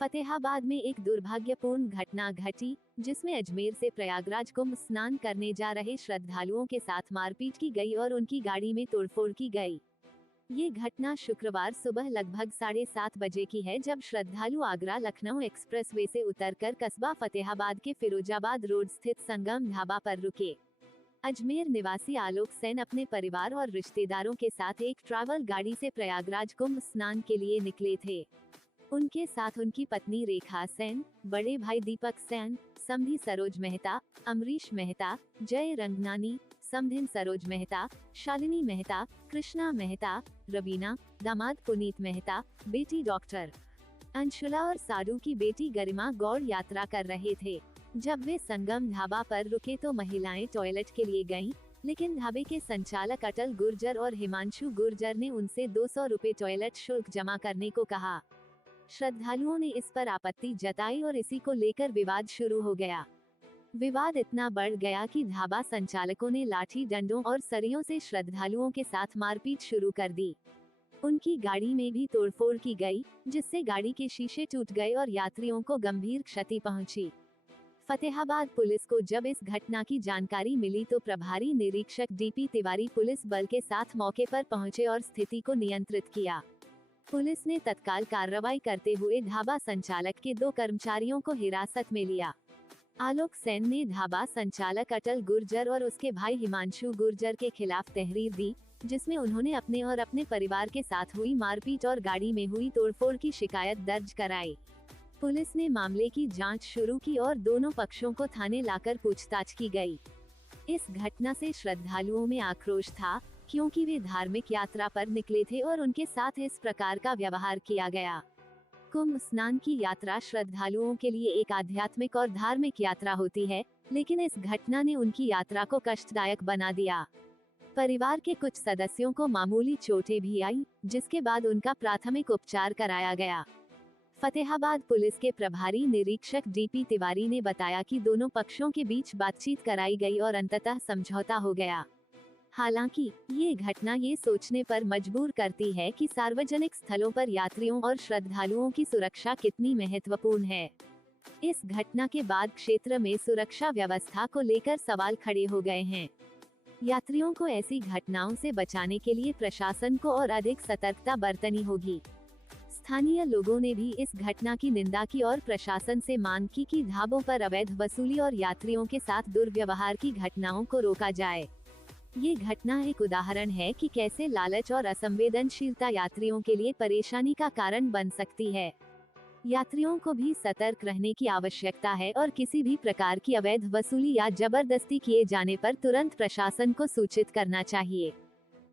फतेहाबाद में एक दुर्भाग्यपूर्ण घटना घटी, जिसमें अजमेर से प्रयागराज कुंभ स्नान करने जा रहे श्रद्धालुओं के साथ मारपीट की गई और उनकी गाड़ी में तोड़फोड़ की गई। ये घटना शुक्रवार सुबह लगभग 7:30 बजे की है, जब श्रद्धालु आगरा लखनऊ एक्सप्रेसवे से उतरकर कस्बा फतेहाबाद के फिरोजाबाद रोड स्थित संगम ढाबा पर रुके। अजमेर निवासी आलोक सेन अपने परिवार और रिश्तेदारों के साथ एक ट्रैवल गाड़ी से प्रयागराज कुंभ स्नान के लिए निकले थे। उनके साथ उनकी पत्नी रेखा सेन, बड़े भाई दीपक सेन, समधी सरोज मेहता, अमरीश मेहता, जय रंगनानी, समधिन सरोज मेहता, शालिनी मेहता, कृष्णा मेहता, रवीना, दामाद पुनीत मेहता, बेटी डॉक्टर अंशुला और साडू की बेटी गरिमा गौड़ यात्रा कर रहे थे। जब वे संगम ढाबा पर रुके तो महिलाएं टॉयलेट के लिए गईं, लेकिन ढाबे के संचालक अटल गुर्जर और हिमांशु गुर्जर ने उनसे 200 रुपए टॉयलेट शुल्क जमा करने को कहा। श्रद्धालुओं ने इस पर आपत्ति जताई और इसी को लेकर विवाद शुरू हो गया। विवाद इतना बढ़ गया कि ढाबा संचालकों ने लाठी डंडों और सरियों से श्रद्धालुओं के साथ मारपीट शुरू कर दी। उनकी गाड़ी में भी तोड़फोड़ की गई, जिससे गाड़ी के शीशे टूट गए और यात्रियों को गंभीर क्षति पहुंची। फतेहाबाद पुलिस को जब इस घटना की जानकारी मिली तो प्रभारी निरीक्षक डीपी तिवारी पुलिस बल के साथ मौके पर पहुंचे और स्थिति को नियंत्रित किया। पुलिस ने तत्काल कार्रवाई करते हुए ढाबा संचालक के 2 कर्मचारियों को हिरासत में लिया। आलोक सेन ने ढाबा संचालक अटल गुर्जर और उसके भाई हिमांशु गुर्जर के खिलाफ तहरीर दी, जिसमें उन्होंने अपने और अपने परिवार के साथ हुई मारपीट और गाड़ी में हुई तोड़फोड़ की शिकायत दर्ज कराई। पुलिस ने मामले की जांच शुरू की और दोनों पक्षों को थाने लाकर पूछताछ की गई। इस घटना से श्रद्धालुओं में आक्रोश था, क्योंकि वे धार्मिक यात्रा पर निकले थे और उनके साथ इस प्रकार का व्यवहार किया गया। कुंभ स्नान की यात्रा श्रद्धालुओं के लिए एक आध्यात्मिक और धार्मिक यात्रा होती है, लेकिन इस घटना ने उनकी यात्रा को कष्टदायक बना दिया। परिवार के कुछ सदस्यों को मामूली चोटें भी आई, जिसके बाद उनका प्राथमिक उपचार कराया गया। फतेहाबाद पुलिस के प्रभारी निरीक्षक डीपी तिवारी ने बताया कि दोनों पक्षों के बीच बातचीत कराई गई और अंततः समझौता हो गया। हालांकि ये घटना ये सोचने पर मजबूर करती है कि सार्वजनिक स्थलों पर यात्रियों और श्रद्धालुओं की सुरक्षा कितनी महत्वपूर्ण है। इस घटना के बाद क्षेत्र में सुरक्षा व्यवस्था को लेकर सवाल खड़े हो गए हैं। यात्रियों को ऐसी घटनाओं से बचाने के लिए प्रशासन को और अधिक सतर्कता बरतनी होगी। स्थानीय लोगों ने भी इस घटना की निंदा की और प्रशासन से मांग की कि ढाबों पर अवैध वसूली और यात्रियों के साथ दुर्व्यवहार की घटनाओं को रोका जाए। ये घटना एक उदाहरण है कि कैसे लालच और असंवेदनशीलता यात्रियों के लिए परेशानी का कारण बन सकती है। यात्रियों को भी सतर्क रहने की आवश्यकता है और किसी भी प्रकार की अवैध वसूली या जबरदस्ती किए जाने पर तुरंत प्रशासन को सूचित करना चाहिए।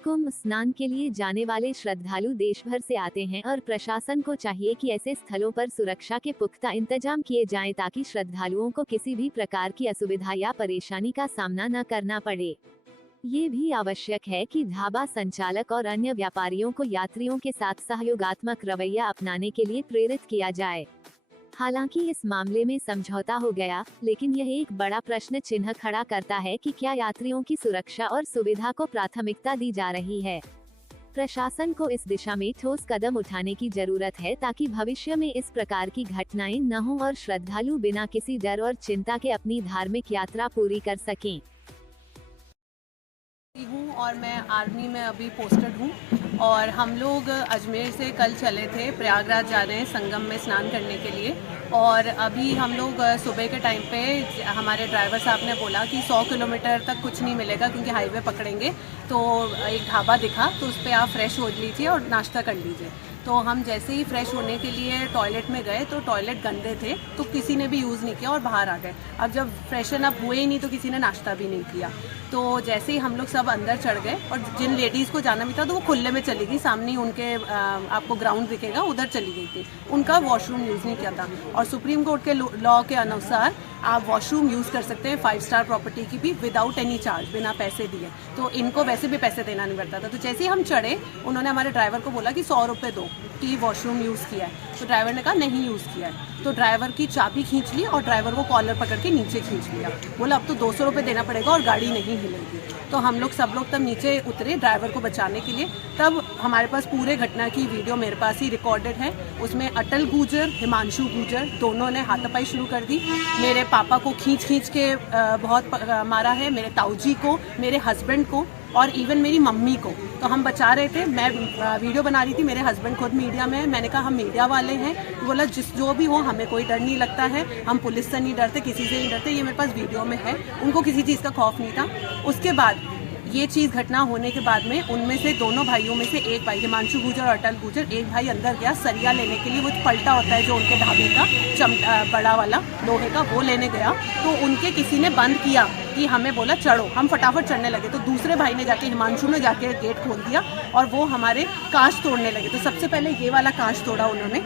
कुंभ स्नान के लिए जाने वाले श्रद्धालु देश भर से आते हैं और प्रशासन को चाहिए कि ऐसे स्थलों पर सुरक्षा के पुख्ता इंतजाम किए जाएं ताकि श्रद्धालुओं को किसी भी प्रकार की असुविधा या परेशानी का सामना न करना पड़े। ये भी आवश्यक है कि ढाबा संचालक और अन्य व्यापारियों को यात्रियों के साथ सहयोगात्मक रवैया अपनाने के लिए प्रेरित किया जाए। हालांकि इस मामले में समझौता हो गया, लेकिन यह एक बड़ा प्रश्न चिन्ह खड़ा करता है कि क्या यात्रियों की सुरक्षा और सुविधा को प्राथमिकता दी जा रही है। प्रशासन को इस दिशा में ठोस कदम उठाने की जरूरत है ताकि भविष्य में इस प्रकार की घटनाएं न हों और श्रद्धालु बिना किसी डर और चिंता के अपनी धार्मिक यात्रा पूरी कर सकें। हूँ और मैं आर्मी में अभी पोस्टेड हूँ और हम लोग अजमेर से कल चले थे प्रयागराज जा रहे हैं संगम में स्नान करने के लिए। और अभी हम लोग सुबह के टाइम पे हमारे ड्राइवर साहब ने बोला कि 100 किलोमीटर तक कुछ नहीं मिलेगा क्योंकि हाईवे पकड़ेंगे, तो एक ढाबा दिखा तो उस पर आप फ्रेश हो लीजिए और नाश्ता कर लीजिए। तो हम जैसे ही फ्रेश होने के लिए टॉयलेट में गए तो टॉयलेट गंदे थे, तो किसी ने भी यूज़ नहीं किया और बाहर आ गए। अब जब फ्रेशन अप हुए ही नहीं तो किसी ने नाश्ता भी नहीं किया। तो जैसे ही हम लोग सब अंदर चढ़ गए और जिन लेडीज़ को जाना भी था तो वो खुले में चली गई, सामने उनके आपको ग्राउंड दिखेगा उधर चली गई थी, उनका वॉशरूम यूज़ नहीं किया था। और सुप्रीम कोर्ट के लॉ के अनुसार आप वॉशरूम यूज़ कर सकते हैं 5 स्टार प्रॉपर्टी की भी विदाउट एनी चार्ज, बिना पैसे दिए। तो इनको वैसे भी पैसे देना नहीं पड़ता था। तो जैसे ही हम चढ़े उन्होंने हमारे ड्राइवर को बोला कि 100 रुपये दो। कि वॉशरूम यूज़ किया है, तो ड्राइवर ने कहा नहीं यूज़ किया है। तो ड्राइवर की चाबी खींच ली और ड्राइवर को कॉलर पकड़ के नीचे खींच लिया। बोला अब तो 200 रुपये देना पड़ेगा और गाड़ी नहीं हिलेगी। तो हम लोग सब लोग तब नीचे उतरे ड्राइवर को बचाने के लिए। तब हमारे पास पूरे घटना की वीडियो मेरे पास ही रिकॉर्डेड है। उसमें अटल गुर्जर, हिमांशु गुर्जर दोनों ने हाथापाई शुरू कर दी। मेरे पापा को खींच खींच के बहुत मारा है, मेरे ताऊजी को, मेरे हस्बैंड को और इवन मेरी मम्मी को। तो हम बचा रहे थे, मैं वीडियो बना रही थी, मेरे हस्बैंड खुद मीडिया में है। मैंने कहा हम मीडिया वाले हैं, तो बोला जो भी हो हमें कोई डर नहीं लगता है, हम पुलिस से नहीं डरते, किसी से नहीं डरते। ये मेरे पास वीडियो में है। उनको किसी चीज़ का खौफ नहीं था। उसके बाद ये चीज़ घटना होने के बाद में उनमें से दोनों भाइयों में से एक भाई, हिमांशु गुर्जर और अटल गुर्जर, एक भाई अंदर गया सरिया लेने के लिए। वो पलटा होता है जो उनके ढाबे का बड़ा वाला लोहे का, वो लेने गया। तो उनके किसी ने बंद किया कि हमें बोला चढ़ो, हम फटाफट चढ़ने लगे। तो दूसरे भाई ने जाके, हिमांशु ने जाके गेट खोल दिया और वो हमारे कांच तोड़ने लगे। तो सबसे पहले ये वाला कांच तोड़ा उन्होंने,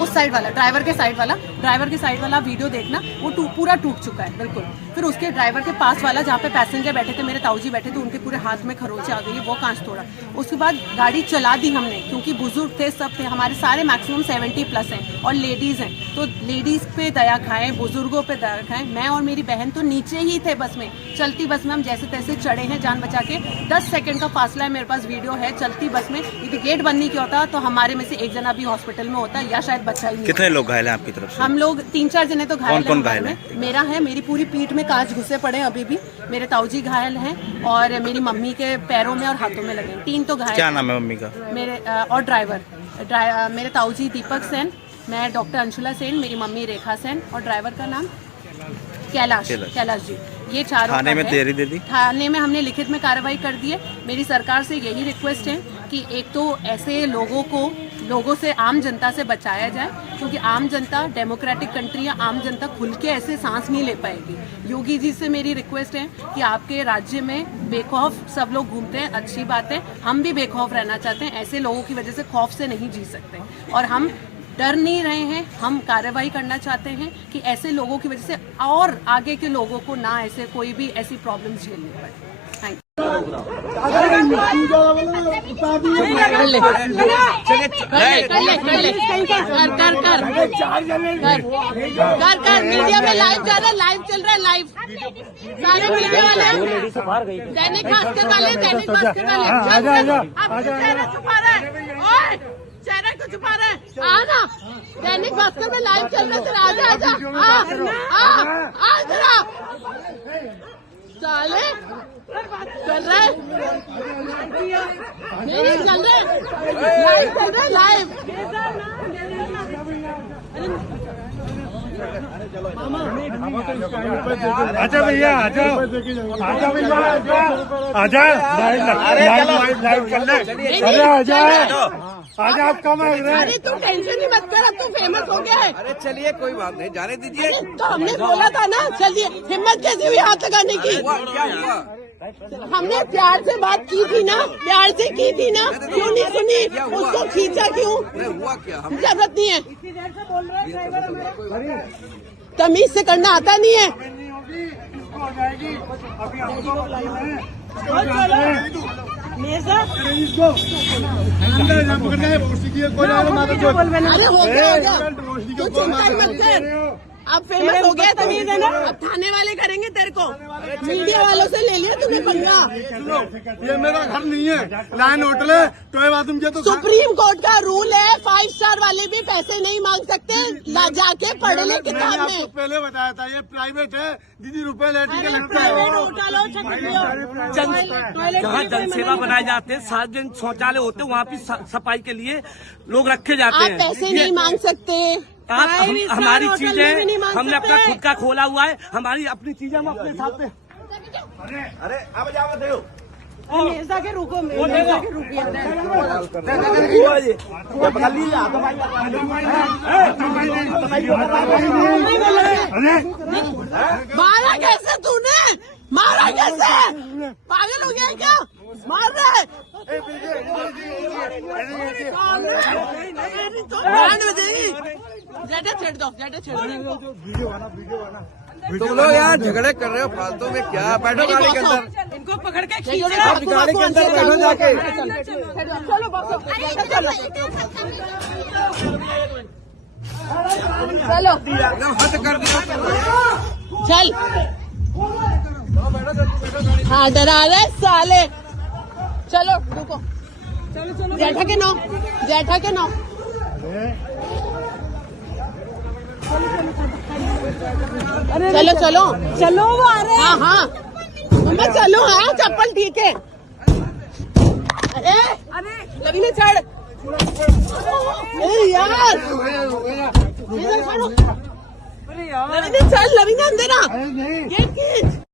उस साइड वाला, ड्राइवर के साइड वाला वीडियो देखना, वो पूरा टूट चुका है बिल्कुल। फिर उसके ड्राइवर के पास वाला जहाँ पे पैसेंजर बैठे थे, मेरे ताऊजी बैठे थे, उनके पूरे हाथ में खरोंचे आ गई, वो कांच तोड़ा। उसके बाद गाड़ी चला दी हमने, क्योंकि बुजुर्ग थे, सब थे, हमारे सारे मैक्सिमम 70+ हैं और लेडीज़ हैं। तो लेडीज़ पे दया खाएं, बुजुर्गों पे दया खाएं। मैं और मेरी बहन तो नीचे ही थे बस में, चलती बस में हम जैसे तैसे चढ़े हैं जान बचा के। 10 सेकंड का फासला है, मेरे पास वीडियो है। चलती बस में यदि गेट बंद नहीं किया होता तो हमारे में से एक जना भी हॉस्पिटल में होता या शायद बच्चा ही नहीं। कितने लोग घायल हैं आपकी तरफ से? हम लोग 3-4 जने तो घायल हैं। कौन घायल है? मेरा है, मेरी पूरी पीठ में कांच घुसे पड़े हैं अभी भी। मेरे ताऊजी घायल हैं और मेरी मम्मी के पैरों में और हाथों में लगे, 3 तो घायल। क्या नाम है मम्मी का? मेरे और ड्राइवर मेरे ताऊजी दीपक सेन, मैं डॉक्टर अंशुला सेन, मेरी मम्मी रेखा सेन और ड्राइवर का नाम कैलाश जी। ये चारों थाने में देरी दे दी? थाने में हमने लिखित में कार्रवाई कर दी है। मेरी सरकार से यही रिक्वेस्ट है कि एक तो ऐसे लोगों से, आम जनता से बचाया जाए, क्योंकि आम जनता, डेमोक्रेटिक कंट्री है, आम जनता खुल के ऐसे सांस नहीं ले पाएगी। योगी जी से मेरी रिक्वेस्ट है कि आपके राज्य में बेखौफ सब लोग घूमते हैं, अच्छी बात है, हम भी बेखौफ रहना चाहते हैं। ऐसे लोगों की वजह से खौफ से नहीं जी सकते और हम डर नहीं रहे हैं। हम कार्रवाई करना चाहते हैं कि ऐसे लोगों की वजह से और आगे के लोगों को ना ऐसे कोई भी ऐसी प्रॉब्लम झेलनी पड़े। थैंक कर मीडिया में लाइव जा रहा है, लाइव चल रहा है, लाइव सारे मीडिया वाले, दैनिक भास्कर वाले, चेहरा छुपा रहा है, चेहरा को छुपा रहा है। आना, दैनिक भास्कर में लाइव चल रहा है, तेरा आजा जरा साले कर रहा है, नहीं चल रहा है, लाइव चल रहा है, लाइव। आजा भैया, आजा लाइव कर ले। अरे आजा आप कम है। अरे तू टेंशन ही मत कर, अब तू फेमस हो गया है। अरे चलिए कोई बात नहीं, जाने दीजिए। तो हमने बोला था ना, चलिए, हिम्मत कैसी हुई हाथ लगाने की? क्या हुआ? हमने प्यार से बात की थी ना, प्यार से की थी ना, क्यों नहीं सुनी? उसको खींचा क्यों? हुआ क्या? जरूरत नहीं है, तमीज से करना आता नहीं है। अरे हो गया, तू चिंता मत कर, अब फेमस हो गया, तमीज है ना। अब थाने वाले करेंगे तेरे को, मीडिया वालों से ले लिया तुम्हें पंगा। ये मेरा घर नहीं है, लाइन होटल है, तो बात मुझे तो सुप्रीम कोर्ट का रूल है, 5 स्टार वाले भी पैसे नहीं मांग सकते, जाके पढ़ ले किताब में। पहले बताया था ये प्राइवेट है दीदी, रुपए लेने के लगता है। जहाँ जनसेवा बनाए जाते हैं, सार्वजनिक शौचालय होते हैं, वहाँ भी सफाई के लिए लोग रखे जाते हैं। आप पैसे नहीं मांग सकते, हमारी चीजें हमने अपना खुद का खोला हुआ है, हमारी अपनी चीजें हम अपने साथ पे। अरे अब जाओ दे के रुको, मारा कैसे तूने? मारा कैसे? पागल हो गया क्या? मार रहा है, तो बैंड बजेगी। जेटा छेड़ दो, जेटा छेड़ दो। तुम लोग यहाँ झगड़े कर रहे हो फालतू में, क्या बैठो गाड़ी के अंदर, इनको पकड़ के आप गाड़ी के अंदर बैठो जाके। चलो बसो, चलो एकदम हद कर दिया। चल। हाँ डरा रहे साले। चलो रुको, जेठा के नौ, जेठा के नौ। चलो चलो चलो, वो आ रहे हैं। हाँ हाँ मम्मा चलो, हाँ चप्पल ठीक है। अरे लवीना चढ़। यार लवीना चल, लवीना अंदर आ। अरे नहीं गेट खींच।